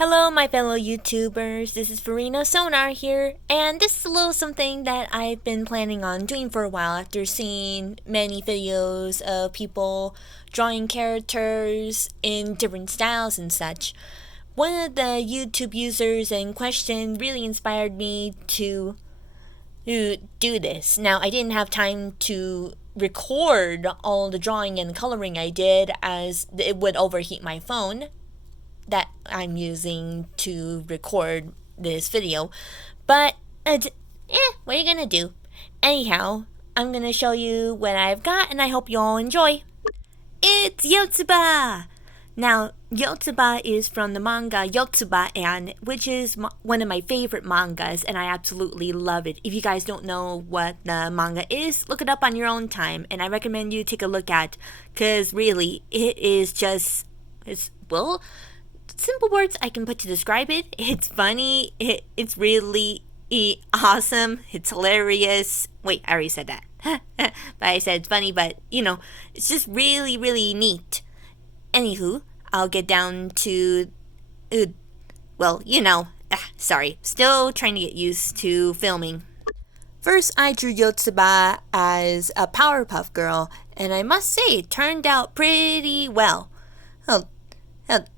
Hello, my fellow YouTubers. This is Farina Sonar here, and this is a little something that I've been planning on doing for a while after seeing many videos of people drawing characters in different styles and such. One of the YouTube users in question really inspired me to do this. Now, I didn't have time to record all the drawing and coloring I did as it would overheat my phone that I'm using to record this video. But, what are you gonna do? Anyhow, I'm gonna show you what I've got and I hope you all enjoy. It's Yotsuba! Now, Yotsuba is from the manga Yotsuba, which is one of my favorite mangas, and I absolutely love it. If you guys don't know what the manga is, look it up on your own time, and I recommend you take a look at, because really, it is just, simple words I can put to describe it. It's funny. It's really awesome. It's hilarious. Wait, I already said that. But I said it's funny, but it's just really, really neat. Anywho, I'll get down to, sorry. Still trying to get used to filming. First, I drew Yotsuba as a Powerpuff Girl, and I must say, it turned out pretty well.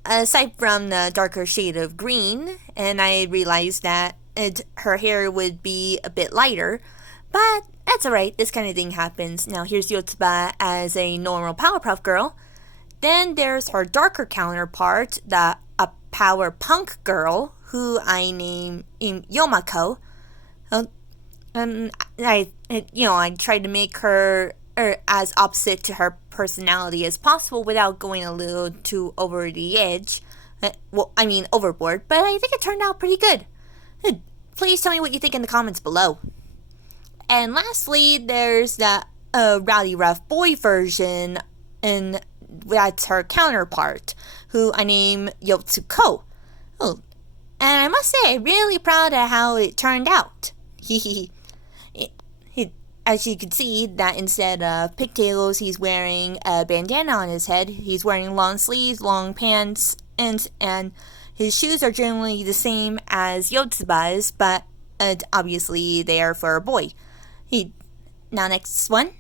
Aside from the darker shade of green, and I realized that her hair would be a bit lighter, but that's alright, this kind of thing happens. Now here's Yotsuba as a normal Powerpuff Girl. Then there's her darker counterpart, a Power Punk Girl, who I name Yomako. I tried to make her as opposite to her personality as possible without going a little too over the edge. Overboard, but I think it turned out pretty good. Please tell me what you think in the comments below. And lastly, there's the Rowdy Rough Boy version, and that's her counterpart, who I name Yotsuko. And I must say, I'm really proud of how it turned out. As you can see, that instead of pigtails, he's wearing a bandana on his head. He's wearing long sleeves, long pants, and his shoes are generally the same as Yotsuba's, but obviously they are for a boy. Now next one.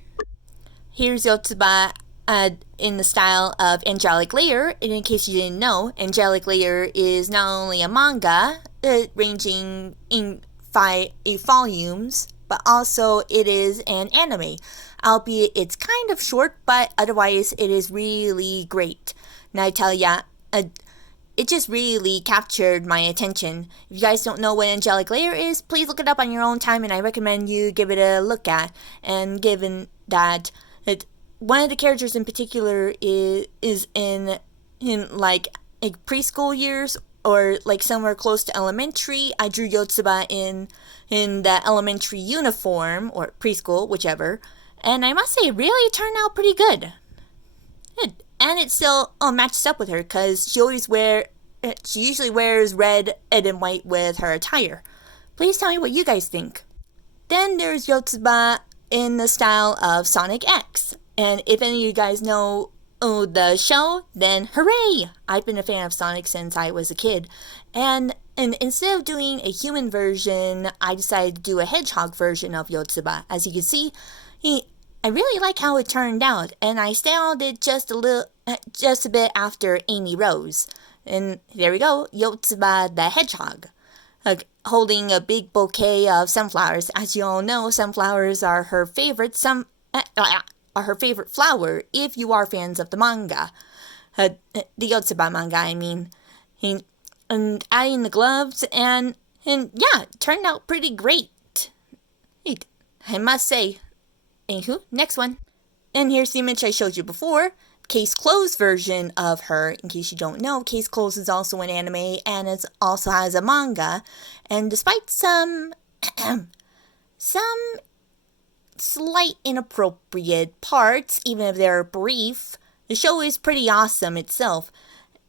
Here's Yotsuba in the style of Angelic Layer. And in case you didn't know, Angelic Layer is not only a manga ranging in 5 volumes, but also it is an anime, albeit it's kind of short, but otherwise it is really great. Now I tell ya, it just really captured my attention. If you guys don't know what Angelic Layer is, please look it up on your own time, and I recommend you give it a look at. And given that one of the characters in particular is in like preschool years, or like somewhere close to elementary, I drew Yotsuba in the elementary uniform, or preschool, whichever, and I must say it really turned out pretty good. And it still matches up with her, because she usually wears red and white with her attire. Please tell me what you guys think. Then there's Yotsuba in the style of Sonic X, and if any of you guys know the show, then hooray! I've been a fan of Sonic since I was a kid, and instead of doing a human version, I decided to do a hedgehog version of Yotsuba. As you can see, I really like how it turned out, and I styled it just a bit after Amy Rose. And there we go, Yotsuba the hedgehog, holding a big bouquet of sunflowers. As you all know, sunflowers are her favorite flower if you are fans of the manga. The Yotsuba manga, I mean. And adding the gloves, and yeah, it turned out pretty great. I must say. Anywho, next one. And here's the image I showed you before. Case Closed version of her. In case you don't know, Case Closed is also an anime, and it also has a manga. And despite some slight inappropriate parts, even if they're brief, the show is pretty awesome itself.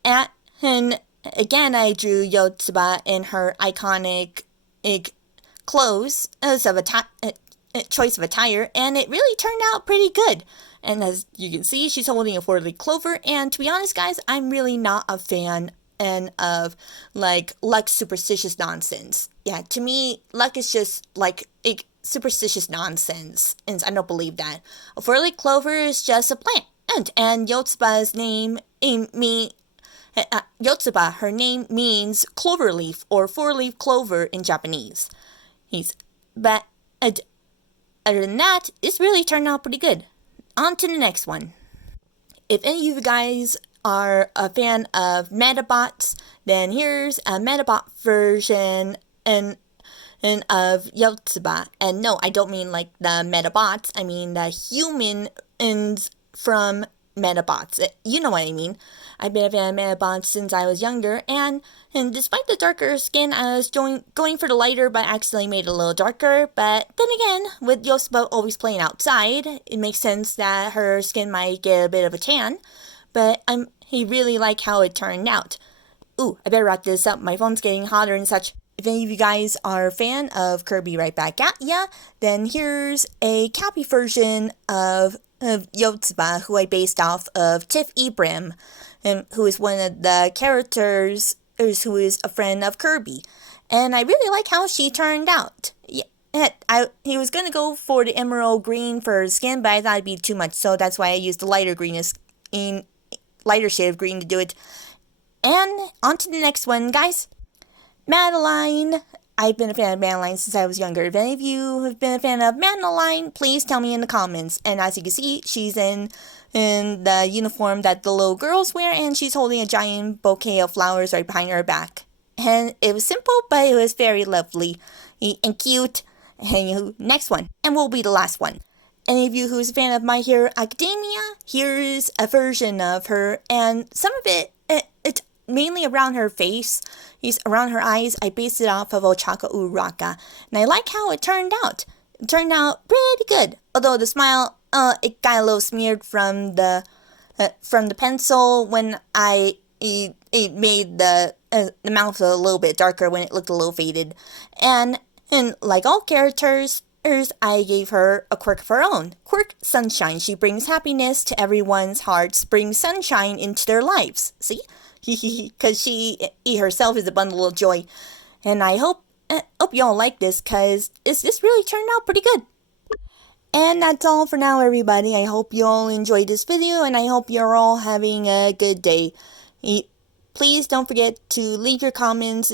And again, I drew Yotsuba in her iconic clothes choice of attire, and it really turned out pretty good. And as you can see, she's holding a 4-leaf clover, and to be honest, guys, I'm really not a fan and of like luck superstitious nonsense. Yeah, to me, luck is just like superstitious nonsense, and I don't believe that. A four-leaf clover is just a plant, and Yotsuba's name me Yotsuba, her name means clover leaf or four-leaf clover in Japanese. He's, but other than that, it's really turned out pretty good. On to the next one. If any of you guys are a fan of Metabots, then here's a Metabot version and of Yotsuba. And no, I don't mean like the Metabots. I mean the humans from Metabots. You know what I mean. I've been a fan of Metabots since I was younger, and despite the darker skin, I was going for the lighter, but accidentally made it a little darker. But then again, with Yotsuba always playing outside, it makes sense that her skin might get a bit of a tan. But I really like how it turned out. Ooh, I better wrap this up. My phone's getting hotter and such. If any of you guys are a fan of Kirby Right Back at Ya, then here's a copy version of Yotsuba, who I based off of Tiff Ibram, who is one of the characters who is a friend of Kirby. And I really like how she turned out. Yeah, he was going to go for the emerald green for her skin, but I thought it'd be too much, so that's why I used the lighter shade of green to do it. And on to the next one, guys. Madeline. I've been a fan of Madeline since I was younger. If any of you have been a fan of Madeline, please tell me in the comments. And as you can see, she's in the uniform that the little girls wear, and she's holding a giant bouquet of flowers right behind her back. And it was simple, but it was very lovely and cute. And next one, and will be the last one. Any of you who's a fan of My Hero Academia, here's a version of her, and some of it's mainly around her face. He's around her eyes. I based it off of Ochaka Uraka, and I like how it turned out. It turned out pretty good. Although the smile, it got a little smeared from the pencil when it made the mouth a little bit darker when it looked a little faded, and like all characters, I gave her a quirk of her own. Quirk Sunshine. She brings happiness to everyone's hearts, brings sunshine into their lives. See? Because she herself is a bundle of joy. And I hope y'all like this, because this really turned out pretty good. And that's all for now, everybody. I hope you all enjoyed this video, and I hope you're all having a good day. Please don't forget to leave your comments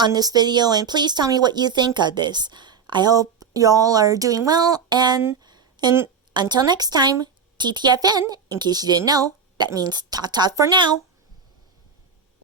on this video, and please tell me what you think of this. I hope y'all are doing well, and until next time, TTFN, in case you didn't know, that means ta-ta for now.